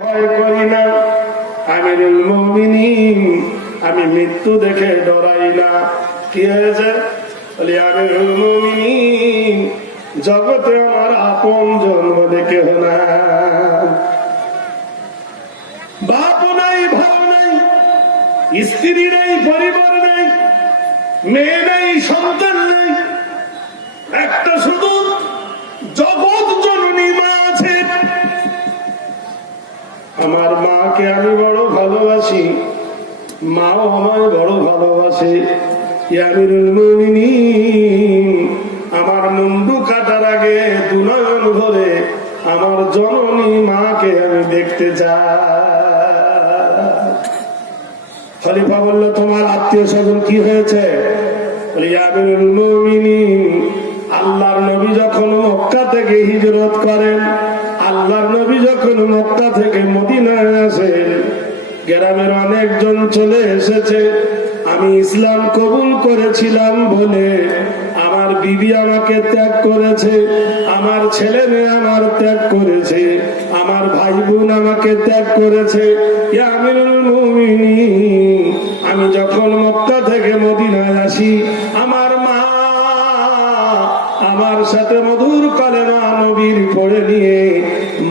ভয় করি না, আমিরুল মুমিনিন, আমি মৃত্যু দেখে ডরাই না। কি হয়েছে? বলি আমিরুল মুমিনিন, জগতে আমার আপন জন বলে কেহ না, বাপ নাই, ভাই নাই, স্ত্রী নাই, পরিবার নাই, মেয়ে নাই, সন্তান নাই, একটা শুধু জগৎ জননী মা আছে। আমার মাকে আমি বড় ভালোবাসি, মাও আমায় বড় ভালোবাসে। আমিরুল মুমিনিন, আমার মুন্ডু কাটার আগে দুনয়ন ভরে আমার জননী মাকে আমি দেখতে চাই। খলিফা বলল, তোমার আত্মীয় স্বজন কি হয়েছে? আমিরুল মুমিনিন, আল্লাহর নবী যখন মক্কা থেকে হিজরত করেন, আল্লাহর নবী যখন মক্কা থেকে মদিনায় আসেন, গ্রামের অনেকজন চলে এসেছে। আমি ইসলাম কবুল করেছিলাম বলে আমার বিবি আমাকে ত্যাগ করেছে, আমার ছেলে মেয়ে আমার ত্যাগ করেছে, আমার ভাই বোন আমাকে ত্যাগ করেছে। ইয়া আমিরুল মুমিনিন, আমি যখন মক্কা থেকে মদিনায় আসি, আমার মা আমার সাথে মধুর কালেমা নবীর পড়ে নিয়ে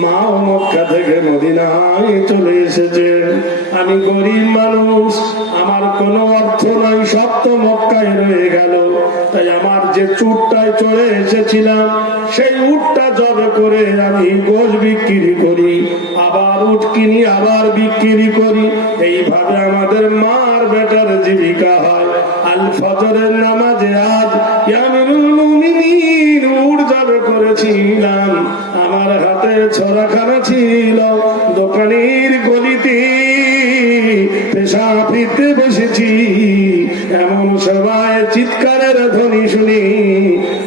মাও মক্কা থেকে মদিনায় চলে এসেছে। আমি গরিব মানুষ, আমার কোনো অর্থ নাই, সব তো মক্কায় রয়ে গেল। তাই আমার যে চুটটায় চড়ে এসেছিলাম, সেই উটটা জবে করে আমি গোশ বিক্রি করি, আবার উট কিনি, আবার বিক্রি করি। এইভাবে আমাদের মার বেটার জীবিকা হয়। আল ফজরের নামাজে আজ আমিরুল মুমিনিন উট জবে করেছিলাম, আমার হাতে ছড়াখানা ছিল, দোকানের গলিতে পেশা ফিরতে বসেছি। এমন সবাই চিৎকারের ধ্বনি শুনি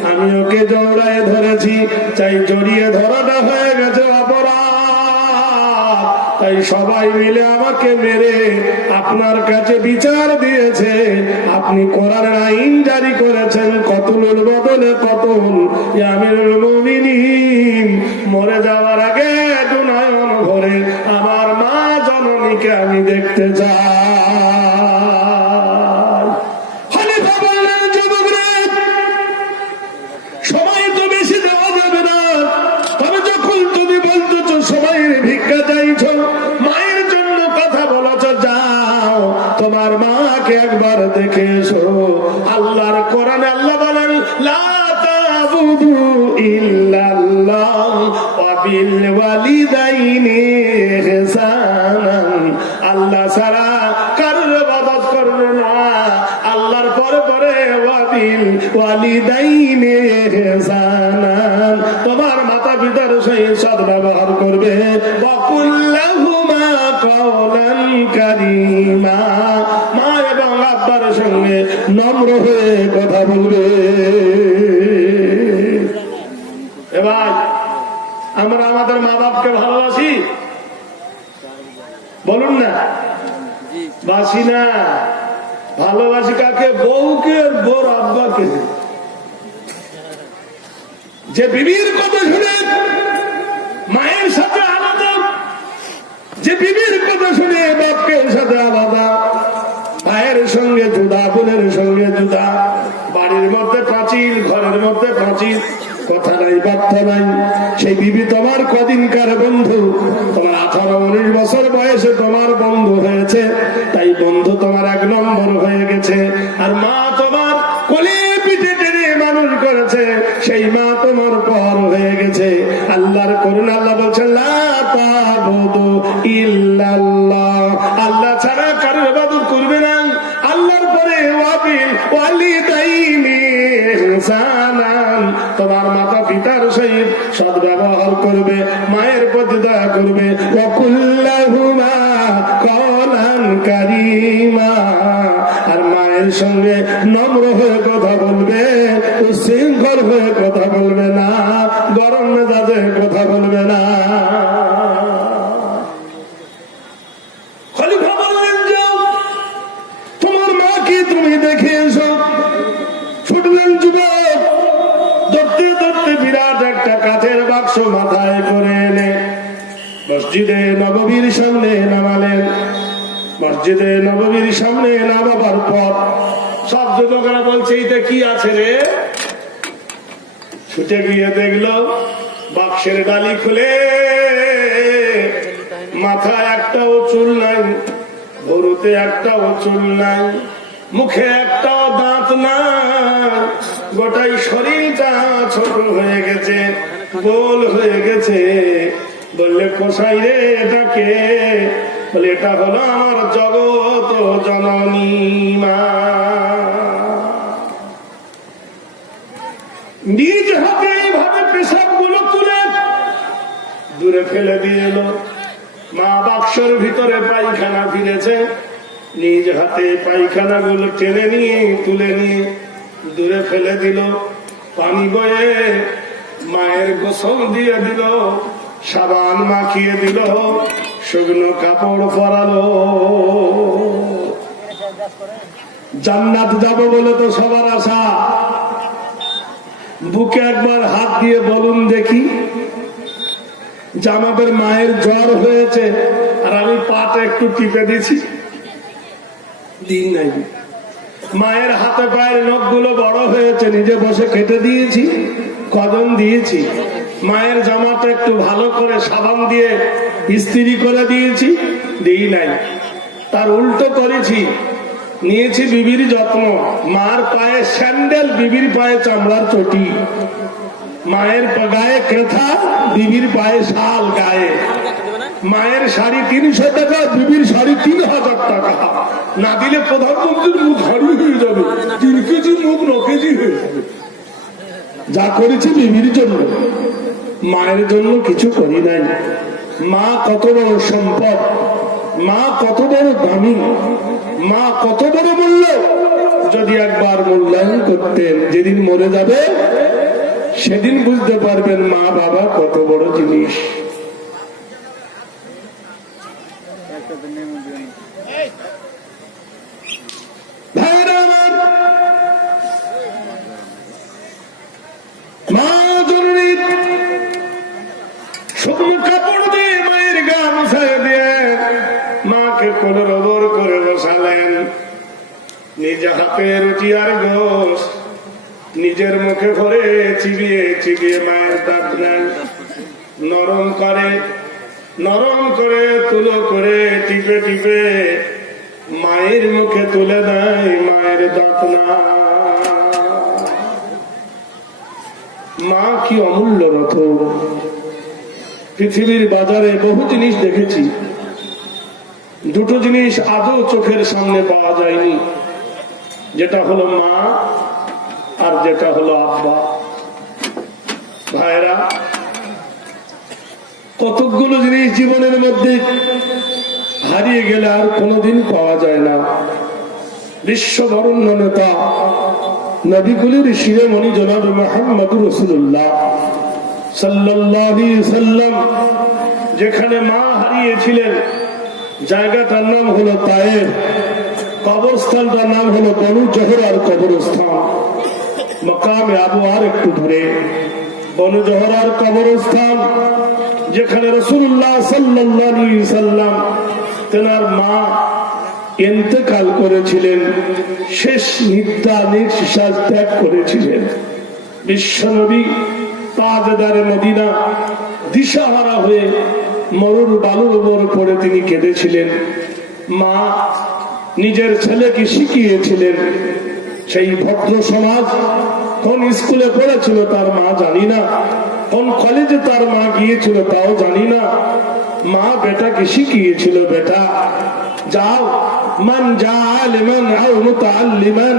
আমি ওকে জড়ায় ধরেছি। চাই জড়িয়ে ধরাটা হয়ে গেছে অপরাধ, তাই সবাই মিলে আমাকে মেরে আপনার কাছে বিচার দিয়েছে। আপনি কোরআনের আইন জারি করেছেন, কতলের বদলে কতল। আমিরুল মুমিনিন, মরে যাওয়ার আগে দুনয়ন ভরে আমার মা জননীকে আমি দেখতে চাই। খলিফা বললেন, যুবকরা, সময় তো বেশি দেওয়া যাবে না, তবে যখন তুমি বলতেছো সময়ের ভিক্ষা চাইছো, মায়ের জন্য কথা বলেছ, যাও তোমার মাকে একবার দেখে এসো। আল্লাহর কোরআনে আল্লাহ বলেন, লা তা'বুদু ইল্লাল্লাহ ওয়া বিল ওয়ালিদাইনি ইহসানান। আল্লাহ ছাড়া কারোর ইবাদত করবে না, আল্লাহর পরে পরে ওয়া বিল ওয়ালিদাইনি ইহসানান, তোমার মাতা পিতার সহিত সদ্ব্যবহার করবে। ওয়া কুল লাহুমা কাওলান কারীমা, মা এবং আব্বার সঙ্গে নম্র হয়ে কথা বলবে। এবার আমরা আমাদের মা বাপকে ভালোবাসি, বলুন না? বাসি না? ভালোবাসি কাকে? বউকে, আর বউর আব্বাকে। যে বিবির কথা শুনে মায়ের সাথে আলাদা, যে বিবির কথা শুনে বাপের সাথে আলাদা, ভাইয়ের সঙ্গে জুদা, বোনের সঙ্গে জুদা, বাড়ির মধ্যে পাঁচিল, ঘরের মধ্যে পাঁচিল, কথা নাই বার্তা নাই। সেই বিবি তোমার কদিনকার বন্ধু, তোমার 18-19 বছর বয়সে তোমার বন্ধু হয়েছে, তাই বন্ধু তোমার 1 নম্বর হয়ে গেছে। আর মা তোমার কোলে পিঠে টেনে মানুষ করেছে, সেই মা তোমার পর হয়ে গেছে। আল্লাহর করুন, আল্লাহ বলছেন, লা তা'বুদু ইল্লাল্লাহ, আল্লাহ ছাড়া কারোর ইবাদত করবে না। আল্লাহর পরে ওয়া বিল ওয়ালিদাইনি ইহসানান, তোমার মাতা পিতার সহিত সদ্ব্যবহার করবে, মায়ের প্রতি দয়া করবে। ওয়া কুল লাহুমা কাওলান কারীমা, আর মায়ের সঙ্গে নম্র হয়ে কথা বলবে, উচ্ছৃঙ্খল হয়ে কথা বলবে না, গরম মেজাজে কথা বলবে না। খলিফা বললেন, যাও তোমার মাকে তুমি দেখে এসো। ছুটলেন যুবক, ধরতে ধরতে বিরাট একটা কাঠের বাক্স মাথায় করে এনে মসজিদে নববীর সামনে নামালেন। মসজিদে নববীর সামনে নামাবার পর সব যুবকরা বলছে এটা কি আছে রে? ছুটে গিয়ে দেখলো বাক্সের ডালি খুলে মাথায় একটাও চুল নাই, ভুরুতে একটাও চুল নাই, মুখে একটাও দাঁত নাই, গোটাই শরীরটা ছোট হয়ে গেছে, গোল হয়ে গেছে। বললে কোসাই রে এটা কে? বলে এটা হলো আমার জগৎ জননী মা। নিজ হাতে এইভাবে পেশাব গুলো তুলে দূরে ফেলে দিয়ে এলো। মা বাক্সের ভিতরে পায়খানা ফিরেছে, নিজ হাতে পায়খানা গুলো টেনে নিয়ে তুলে নিয়ে দূরে ফেলে দিল। পানি বয়ে মায়ের গোসল দিয়ে দিল, সাবান মাখিয়ে দিল, শুকনো কাপড় পরালো। জান্নাত যাব বলে তো সবার আশা। বুকে একবার হাত দিয়ে বলুন দেখি যে আমাদের মায়ের জ্বর হয়েছে আর আমি পাটা একটু টিপে দিছি, দিন নাই। মায়ের হাতে পায়ের নখগুলো বড় হয়েছে, নিজে বসে কেটে দিয়েছি, কদম দিয়েছি। মায়ের জামাটা একটু ভালো করে সাবান দিয়ে ইস্ত্রি করে দিয়েছি, দিই নাই। তার উল্টো করেছি, নিয়েছি বিবির যত্ন। মার পায়ে স্যান্ডেল, বিবির পায়ে চামড়ার চটি। মায়ের গায়ে কেথা, বিবির পায়ে শাল গায়ে। মায়ের শাড়ি 300 টাকা, বিবির শাড়ি 3000 টাকা। না দিলে প্রধানমন্ত্রীর মুখ হাড়ি হয়ে যাবে, 3 কেজি মুখ 9 কেজি হয়ে যাবে। যা করেছি বিবির জন্য, মায়ের জন্য কিছু করি নাই। মা কত বড় সম্পদ, মা কত বড় দামি, মা কত বড় মূল্য। যদি একবার মূল্যায়ন করতেন, যেদিন মরে যাবে সেদিন বুঝতে পারবেন মা বাবা কত বড় জিনিস। ভাইরা আমার, মা জরুরি শুকনো কাপড় দিয়ে মায়ের গা মুছায় দিয়ে মাকে কোলের ওপর করে বসালেন। নিজে হাতে রুটি আর গোশ নিজের মুখে ভরে চিবিয়ে চিবিয়ে মায়ের দাঁত নেন, নরম করে নরম করে তুলো করে টিপে টিপে মায়ের মুখে তুলে দেয় মায়ের দাঁত না। মা কি অমূল্য রতন। পৃথিবীর বাজারে বহু জিনিস দেখেছি, দুটো জিনিস আদৌ চোখের সামনে পাওয়া যায়নি, যেটা হলো মা আর যেটা হলো আব্বা। ভাইরা, কতগুলো জিনিস জীবনের মধ্যে হারিয়ে গেলে আর কোনোদিন পাওয়া যায় না। বিশ্ববরণ্য নেতা নবীকুলের শিরোমণি জনাব মুহাম্মদুর রাসূলুল্লাহ সাল্লাল্লাহু আলাইহি সাল্লাম যেখানে মা হারিয়েছিলেন, জায়গাটার নাম হলো তায়েফ, কবরস্থানটার নাম হলো বনু জোহরার কবরস্থান। মাকামে আবওয়ার একটু দূরে বনু জোহরার কবরস্থান, যেখানে রাসূলুল্লাহ সাল্লাল্লাহু আলাইহি সাল্লাম তেনার মা ইন্তেকাল করেছিলেন, শেষ নিঃশ্বাস ত্যাগ করেছিলেন। বিশ্বনবী তাজদারে মদিনা দিশাহারা হয়ে মরুর বালুর উপর পড়ে তিনি কেঁদেছিলেন। মা নিজের ছেলেকে শিখিয়েছিলেন। সেই ভদ্র সমাজ কোন স্কুলে পড়েছিল তার মা জানি না, কোন কলেজে তার মা গিয়েছিল তাও জানি না। মা বেটাকে শিখিয়েছিল, বেটা যাও, মান জাআলিমান আও মুতাআল্লিমান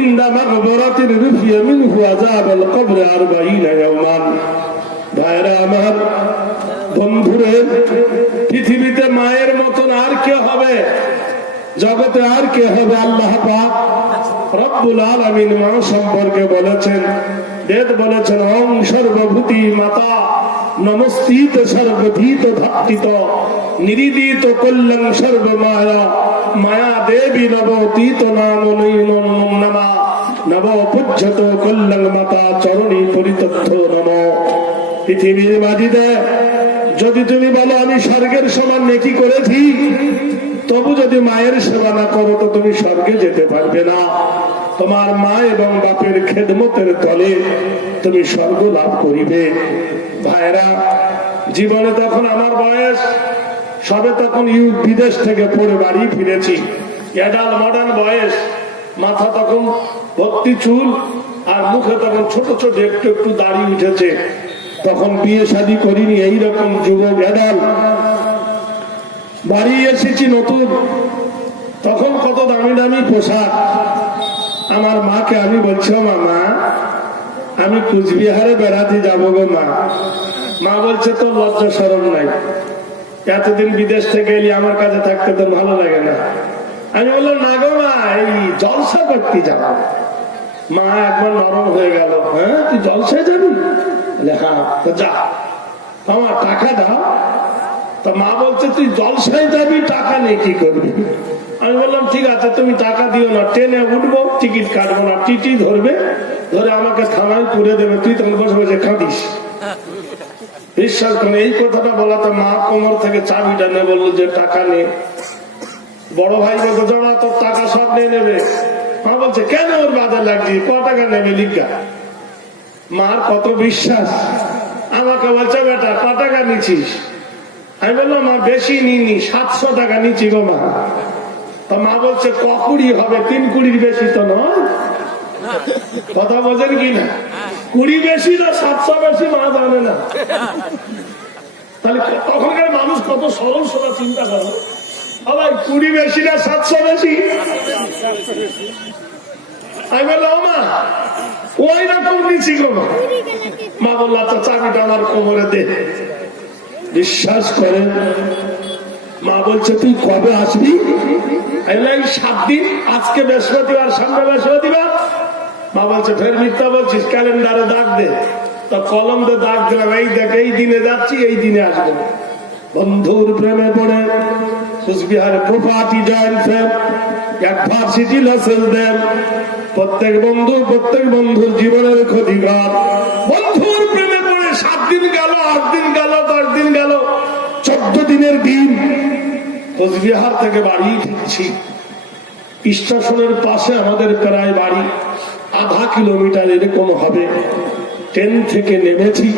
ইনদা মাগফিরাতির রুফিয়া মিনহু আযাবাল কবর 40 ইয়াওমান। ভাইরা আমার, বন্ধুরে, পৃথিবীতে মায়ের মতন আর কে হবে, জগতে আর কে হবে? আল্লাহ পাক রব্বুল আলামিন মা সম্পর্কে বলেছেন, বেদ বলেছেন, ওং সর্বভূতি মাতা নমস্তিত সর্বধীত ধাত্তিত নিরিদিত কল্যাণ সর্বমায়া মায়া দেবী নবতীত নাম নমা নব পূজ্যত কল্যাণ মাতা চরণী পরিতথ্য নম। পৃথিবীর মাটিতে যদি তুমি বলো আমি স্বর্গের সমান নেকি করেছি, তবু যদি মায়ের সেবা না করো তো তুমি স্বর্গে যেতে পারবে না। তোমার মা এবং বাপের খেদমতের তলে তুমি স্বর্গ লাভ করিবে। ভাইরা, জীবনে তখন আমার বয়স সবে, তখন বিদেশ থেকে পড়ে বাড়ি ফিরেছি, এডাল মডার্ন বয়স, মাথা তখন ভর্তি চুল, আর মুখে তখন ছোট ছোট একটু একটু দাড়ি উঠেছে। তখন বিয়ে শাদী করিনি, এইরকম যুবক এডাল, বাড়ি এসেছি নতুন। তখন কত দামি দামি পোশাক। আমার মাকে আমি বলছি, মামা আমি কুচবিহারে বেড়াতে যাবো গো মা। মা বলছে তোর লজ্জা শরম নাই, এতদিন বিদেশ থেকে এলি, আমার কাছে থাকতে তোর ভালো লাগে না? আমি বললাম না গো মা, এই জলসা করতে যাবো। মা একবার নরম হয়ে গেল, হ্যাঁ তুই জলসায় যাবি? হ্যাঁ, তো যা, আমার টাকা দাও। তা মা বলছে তুই জলসায় যাবি, টাকা নিয়ে কি করবি? আমি বললাম ঠিক আছে, তুমি টাকা দিও না, ট্রেনে উঠবো, টিকিট কাটবো না, টিটি ধরবে, ধরে আমাকে থানায় পুরে দেবে, তুই তখন বসে বসে কাঁদিস। বিশ্বাস করেন, এই কথাটা বলাতে মা কোমর থেকে চাবিটা নিয়ে বললো যে টাকা নে। বড় ভাই বলতো জড়া তোর টাকা সব নিয়ে নেবে। মা বলছে কেন ওর বাধা লাগছে, ক টাকা নেবে লিখা। মার কত বিশ্বাস, আমাকে বলছে বেটা ক টাকা নিচ্ছিস? আমি বললাম মা বেশি নিনি, 700 টাকা নিচ্ছি গো মা। তা মা বলছে ক কুড়ি হবে, 3 কুড়ির বেশি তো নয়। কথা বোঝেন কি না? 20 বেশি না 700 বেশি মা জানে না। তাহলে তখনকার মানুষ কত সরল সোজা চিন্তা করে, ভাই 20 বেশি না 700 বেশি? আমি বললাম মা ওই রকম নিচ্ছি গো মা। মা বললো আচ্ছা চাবিটা আমার কোমরে দে। বিশ্বাস করেন, মা বলছে তুই কবে আসবি? 7 দিন, আজকে বৃহস্পতিবার, সামনে বৃহস্পতিবার। মা বলছে ফের মিথ্যা বলছিস, ক্যালেন্ডারে দাগ দে। তা কলম দিয়ে দাগ দিলাম, এই দেখ এই দিনে যাচ্ছি, এই দিনে আসবো। বন্ধুর প্রেমে পড়ে Cooch Behar property joint frame varsity licence দেন। প্রত্যেক বন্ধুর জীবনের ক্ষতিকার। বন্ধুর প্রেমে পড়ে 7 দিন গেল, 8 দিন গেল, 10 দিন গেল, 14 দিনের দিন কোচবিহার থেকে বাড়ি ফিরছি। স্টেশনের পাশে আমাদের প্রায় বাড়ি, আধা কিলোমিটার এরকম হবে। ট্রেন থেকে নেমেছি,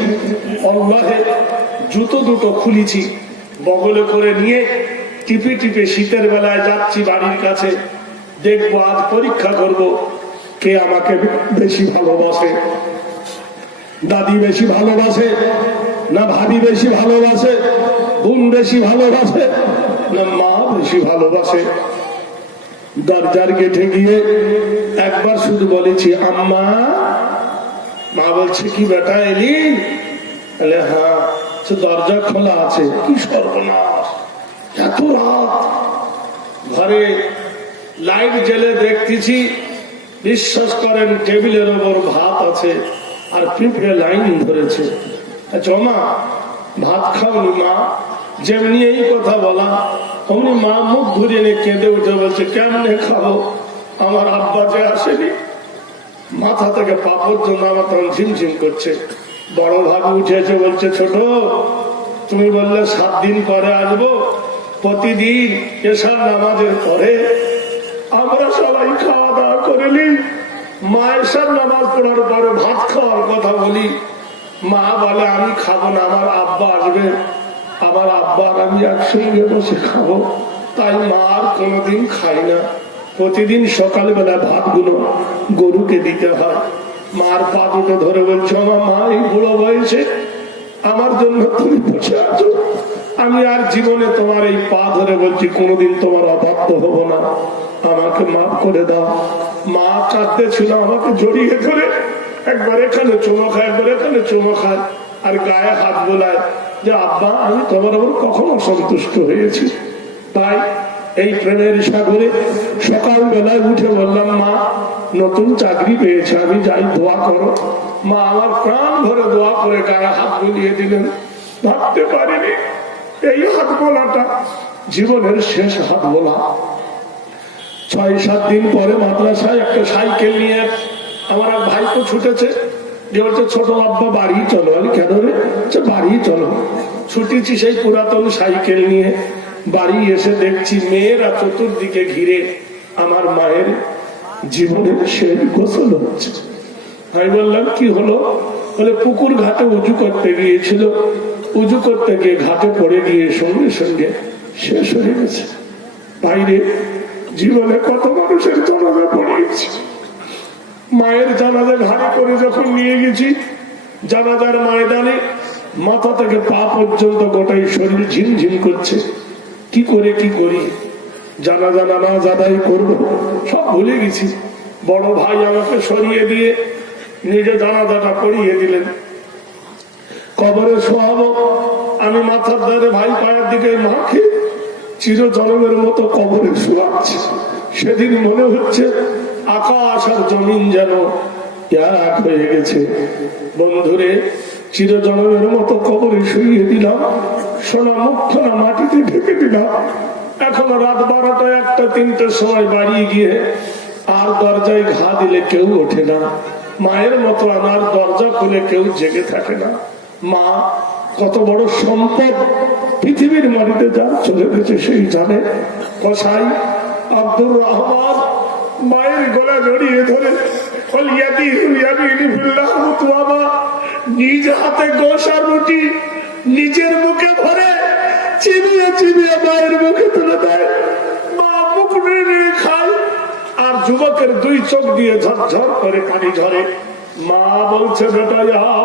অল্লাহে জুতো দুটো খুলেছি, বগলে করে নিয়ে টিপে টিপে শীতের বেলায় যাচ্ছি বাড়ির কাছে। দেখবো আজ পরীক্ষা করব কে আমাকে বেশি ভালোবাসে। দাদি বেশি ভালোবাসে না ভাবি বেশি ভালোবাসে, বোন বেশি ভালোবাসে না মা বেশি ভালোবাসে। দরজার গেটে গিয়ে একবার শুধু বলেছি আম্মা। মা বলছে কি বেটা এলি? বলে হ্যাঁ। দরজা খোলা আছে। কি সর্বনাশ, এত রাত! ঘরে লাইট জ্বেলে দেখতেছি, বিশ্বাস করেন টেবিলের ওপর ভাত আছে আর পিঁপড়ে লাইন ধরেছে। আচ্ছা মা ভাত খাওনি? মা যেমনি এই কথা বলা অমনি মা মুখ ঘুরিয়ে নিয়ে কেঁদে উঠে বলছে কেমনে খাবো, আমার আব্বা যে আসেনি। মাথা থেকে পা পর্যন্ত আমার তখন ঝিমঝিম করছে। বড় ভাবি উঠেছে, বলছে ছোট তুমি বললে 7 দিন পরে আসবো, প্রতিদিন এশার নামাজের পরে আমরা সবাই খাওয়া দাওয়া করে নিই। মা এশার নামাজ পড়ার পরে ভাত খাওয়ার কথা বলি, মা বলে আমি খাবো না, আমার আব্বা আসবে, আমার আব্বা আর আমি একসঙ্গে বসে খাবো। তাই মা আর কোনোদিন খাই না। প্রতিদিন সকালবেলা ভাতগুলো গরুকে দিতে হয়। মার পা দুটো ধরে বলছো আমার মা এই বুড়ো বয়সে আমার জন্য তুমি বসে আছো, আমি আর জীবনে তোমার এই পা ধরে বলছি কোনোদিন তোমার অবাধ্য হব না, আমাকে মাফ করে দাও। মা কাঁদতে ছিল, আমাকে জড়িয়ে ধরে একবার এখানে চুমো খায়, একবার এখানে চুমো খায়, আর গায়ে হাত বোলায় যে আব্বা আমি তোমার ওপর কখনো সন্তুষ্ট হয়েছি। তাই এই প্রেমের সাগরে সকালবেলায় উঠে বললাম মা নতুন চাকরি পেয়েছে, আমি যাই দোয়া করো। মা আমার প্রাণ ভরে দোয়া করে গায়ে হাত বুলিয়ে দিলেন। ভাবতে পারিনি এই হাত বোলাটা জীবনের শেষ হাত বোলা। 6-7 দিন পরে মাদ্রাসায় একটা সাইকেল নিয়ে আমার এক ভাইকে ছুটেছে, যে বলছে ছোট আব্বা বাড়ি চলো। আমি কেন রে? বাড়ি চলো। ছুটেছি সেই পুরাতন সাইকেল নিয়ে। বাড়ি এসে দেখছি মেয়েরা চতুর্দিকে ঘিরে আমার মায়ের জীবনের শেষ গোসল হচ্ছে। আমি বললাম কি হলো? বলে পুকুর ঘাটে উজু করতে গিয়েছিল, উজু করতে গিয়ে ঘাটে পড়ে গিয়ে সঙ্গে সঙ্গে শেষ হয়ে গেছে। বাইরে জীবনে কত মানুষের জানাজা পড়িয়েছি। মায়ের জানাজা ঘাড়ে করে যখন নিয়ে গেছি, জানাজার ময়দানে মাথা থেকে পা পর্যন্ত গোটাই শরীর ঝিমঝিম করছে। কি করে কি করি, জানাজা নামাজ আদায় করবো সব ভুলে গেছি। বড় ভাই আমাকে সরিয়ে দিয়ে নিজে জানাজাটা পড়িয়ে দিলেন। কবরে শোয়াবো, আমি মাথার ধারে ভাই পায়ের দিকে মাকে চিরজনমের মতো কবরে শোয়াচ্ছি। সেদিন মনে হচ্ছে আকাশ আর জমিন যেন এক হয়ে গেছে। বন্ধুরে, চিরজনমের মতো কবরে শুইয়ে দিলাম, সোনা মুখখানা মাটিতে ঢেকে দিলাম। এখন রাত 12টা 1টা 3টের সময় বাড়ি গিয়ে আর দরজায় ঘা দিলে কেউ ওঠে না। মায়ের মতো আমার দরজা খুলে কেউ জেগে থাকে না। মা কত বড় সম্পদ, পৃথিবীর মাটিতে যা চলে গেছে সেই জানে। কসাই আব্দুর রহমান মায়ের গলা জড়িয়ে ধরে নিজ হাতে গোসা রুটি নিজের মুখে ভরে চিবিয়ে চিবিয়ে মায়ের মুখে তুলে দেয়। মা মুখ নিয়ে খায় আর যুবকের 2 চোখ দিয়ে ঝরঝর করে পানি ঝরে। মা বলছে বেটা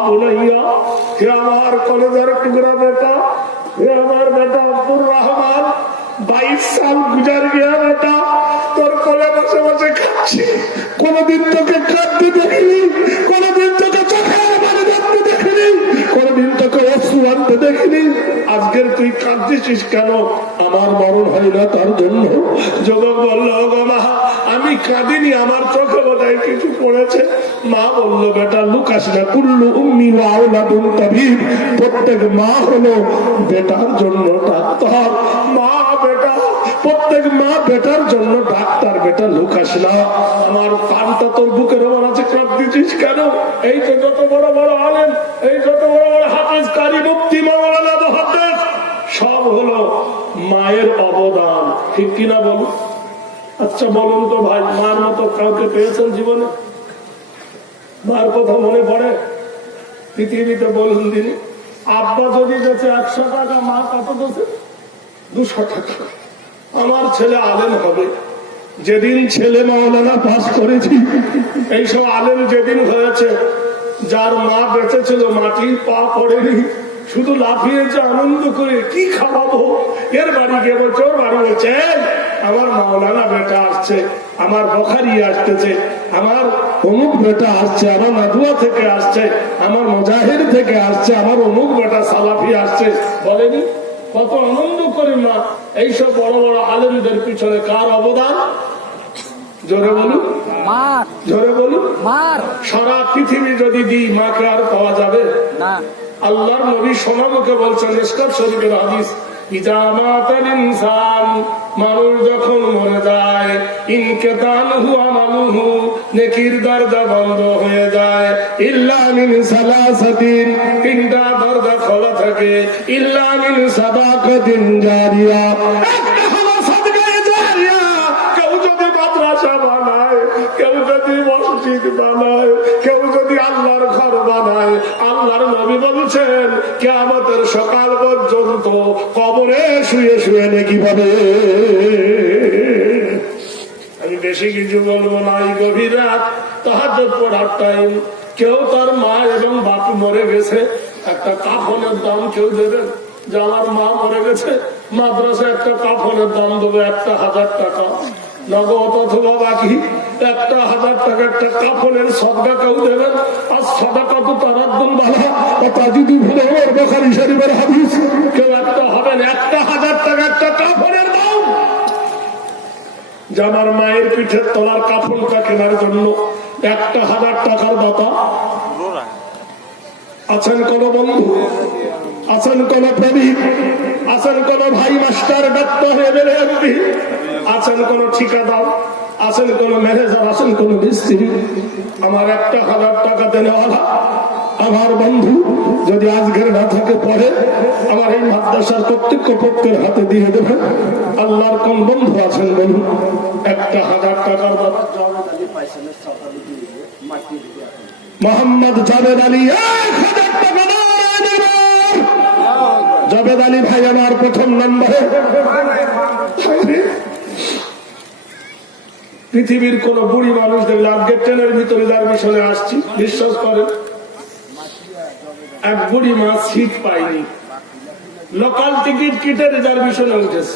বলাইয়া, হে আমার কলেজার টুকরা বেটা, হে আমার বেটা আব্দুর রহমান, 22 সাল গুজার গিয়া বেটা, তোর কোলে বসে বসে খাচ্ছি। কোনদিন তোকে কাঁদতে দেখিনি, কোনদিন তোকে চোখের পানি ধরতে দেখিনি, কোনদিন তোকে অশ্রু আনতে দেখিনি। আজকের তুই কাঁদতেছিস কেন? আমার মরণ হয় না তার জন্য। যুবক বলল, গো মা, আমি কাঁদিনি, আমার চোখে বোধহয় কিছু পড়েছে। মা বলল, বেটা লুকাস না, কুল্লু উম্মি ওয়া আওলাদুন তাবিব, প্রত্যেক মা হলো বেটার জন্য ডাক্তার। মা বেটা, প্রত্যেক মা বেটার জন্য ডাক্তার। বেটা লুকাস না। আমার কানটা তোর বুকের ওপর আছে, কাঁদতেছিস কেন? এই তো যত বড় বড় আলেম, এই যত বড় বড় হাফেজ, কারি, মুফতি, মাওলানা, মুহাদ্দিস, সব হলো মায়ের অবদান। ঠিক কিনা বলুন? আচ্ছা বলুন তো ভাই, মার মতো কাউকে পেয়েছেন জীবনে? মার কথা মনে পড়ে পৃথিবীতে? বলুন দিন। আব্বা যদি বেঁচে 100 টাকা, মা কত দেছে? 200 টাকা। আমার ছেলে আলেম হবে। যেদিন ছেলে মাওলানা পাস করেছি, এইসব আলেম যেদিন হয়েছে, যার মা বেঁচে ছিল মাটির পা পড়েনি, শুধু লাফিয়েছে আনন্দ করে। কি খাওয়াবো? এর বাড়ি গিয়ে বলছে, ওর বাড়ি বলছে, আমার মাওলানা বেটা আসছে, আমার বখারি আসতেছে, আমার অমুক বেটা আসছে, আমার নাদুয়া থেকে আসছে, আমার মুজাহিদ থেকে আসছে, আমার অমুক বেটা সালাফি আসছে। বলেনি? কত আনন্দ করে মা। এইসব বড় বড় আলেমদের পিছনে কার অবদান? জোরে বলুন, জোরে বলুন। সারা পৃথিবী যদি দিই, মাকে আর পাওয়া যাবে না। আল্লাহর নবী সোনামুখে বলছেন, মিশকাত শরীফের হাদিস, ইজামাতাল ইনসান, মানুষ যখন মরে যায়, ইনকিতানহু আমালুহু, নেকির দরজা বন্ধ হয়ে যায়, ইল্লা মিন সালাসাতিন, 3টা দরজা খোলা থাকে, ইল্লা মিন সাদাকাতিন জারিয়া, একটা হলো সাদকায়ে জারিয়া। কেউ যদি মাদ্রাসা বানায়, কেউ যদি মসজিদ বানায়, কেউ যদি আল্লাহর ঘর বানায়, আল্লাহর নবী বলছেন কিয়ামতের সকাল পর্যন্ত কবরে শুয়ে শুয়ে নেকি পাবে। আমি বেশি কিছু বলবো না। এই গভীর রাত, তাহাজ্জুদ পড়ার টাইম, কেউ তার মা এবং বাপু মরে গেছে, একটা কাফনের দাম কেউ দেবেন? যে আমার মা মরে গেছে, মাদ্রাসা একটা কাফনের দাম দেবে 1000 টাকা নগদ অথবা বাকি। 1000 টাকা একটা কাফনের সদকা কেউ দেবেন? আর সদকা তো তারাদ্দুল বালা তাজিদু ফিল বুখারী শরীফের হাদিস। কেউ একটা হবেন 1000 টাকা একটা কাফনের দাম। যে আমার মায়ের পিঠের তলার কাফনটা কেনার জন্য 1000 টাকার দাতা আছেন? কোন বন্ধু আছেন? কোন প্রবীণ আছেন? কোন ভাই মাস্টার, ডাক্তার, এমএলএ, এমপি আছেন? কোন ঠিকাদার আছেন কোন ম্যানেজার, আছেন কোন মিস্ত্রি, আমার 1,000 টাকা দেনেওয়ালা আমার বন্ধু যদি আজকের না থাকে পরে আমার এই মাদ্রাসার কর্তৃপক্ষের হাতে দিয়ে দেবেন। আল্লাহর কোন বন্ধু আছেন বলুন? 1,000 টাকার মোহাম্মদ জাবেদ আলী 1,000 টাকা জাবেদ আলী ভাই আমার প্রথম নম্বরে। পৃথিবীর কোন বুড়ি মানুষ দেখলে আজকে ট্রেনের ভিতরে যার মিশনে আসছি, বিশ্বাস করেন এক বুড়ি মা সিট পাইনি, লোকাল টিকিট কেটে রিজার্ভেশনে উঠেছে,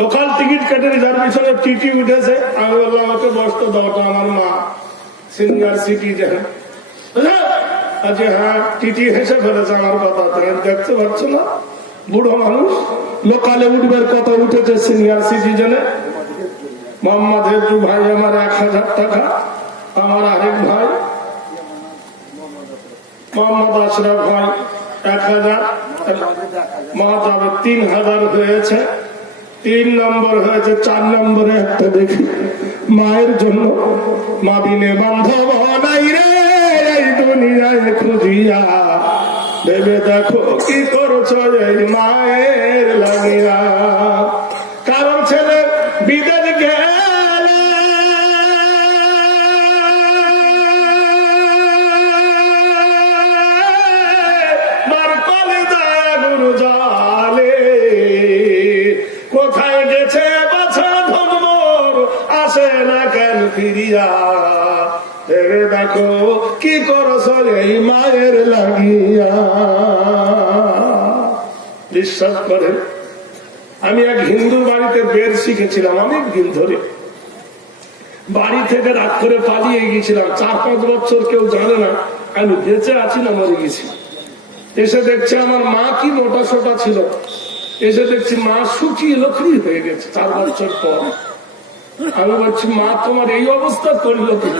লোকাল টিকিট কেটে রিজার্ভেশনে টিটি উঠেছে। আমি বললাম আমাকে বসতে দাওটা, আমার মা সিনিয়র সিটিজেন। আচ্ছা হ্যাঁ, টিটি হেসে ফেলেছে আমার কথা, দেখতে পাচ্ছ না বুড়ো মানুষ লোকালে উঠবার কথা উঠেছে সিনিয়র সিটিজেনে। মোহাম্মদ হেদু ভাই আমার 1,000 টাকা, আমার আরেক ভাই মোহাম্মদ আশরাফ ভাই 1,000, মহাজাবেদ 3,000 হয়েছে। 3 নম্বর হয়েছে, 4 নম্বরে একটা দেখি মায়ের জন্য। মা বিনে বান্ধব নাই রে এই দুনিয়ায় খুঁজিয়া, ভেবে দেখো কি করছো এই মায়ের লাগিয়া। কারণ ছেলে বিদেশ গেলে মার কলে যায় গুরু জালে, কোথায় গেছে বাছা ধর্মর আসে না কেন ফিরিয়া, ভেবে দেখো কি করছো এই মায়ের লাগিয়া। বিশ্বাস করে আমি এক হিন্দুর বাড়িতে বের শিখেছিলাম অনেক দিন ধরে, বাড়ি থেকে রাত করে পালিয়ে গিয়েছিলাম। 4-5 বছর কেউ জানে না আমি বেঁচে আছি না মরে গেছি। এসে দেখছি আমার মা কি মোটা সোটা ছিল, এসে দেখছি মা শুকিয়ে লকড়ি হয়ে গেছে 4 বছর পর। আমি বলছি মা তোমার এই অবস্থা করলো কি?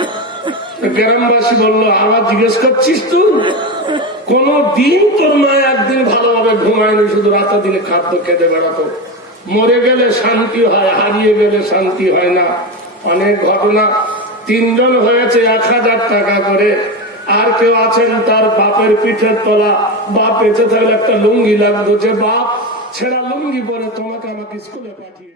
গ্রামবাসী বললো আবার জিজ্ঞেস করছিস তুই? কোন দিন তোর মা একদিন ভালোভাবে ঘুমায়নি, শুধু রাতে দিনে খাদ্য খেতে বেড়াতো। মরে গেলে শান্তি হয়, হারিয়ে গেলে শান্তি হয় না। অনেক ঘটনা। 3 জন হয়েছে 1,000 টাকা করে। আর কেউ আছেন তার বাপের পিঠের তলা, বাপ বেঁচে থাকলে একটা লুঙ্গি লাগতো, যে বাপ ছেঁড়া লুঙ্গি পরে তোমাকে আমাকে স্কুলে পাঠিয়ে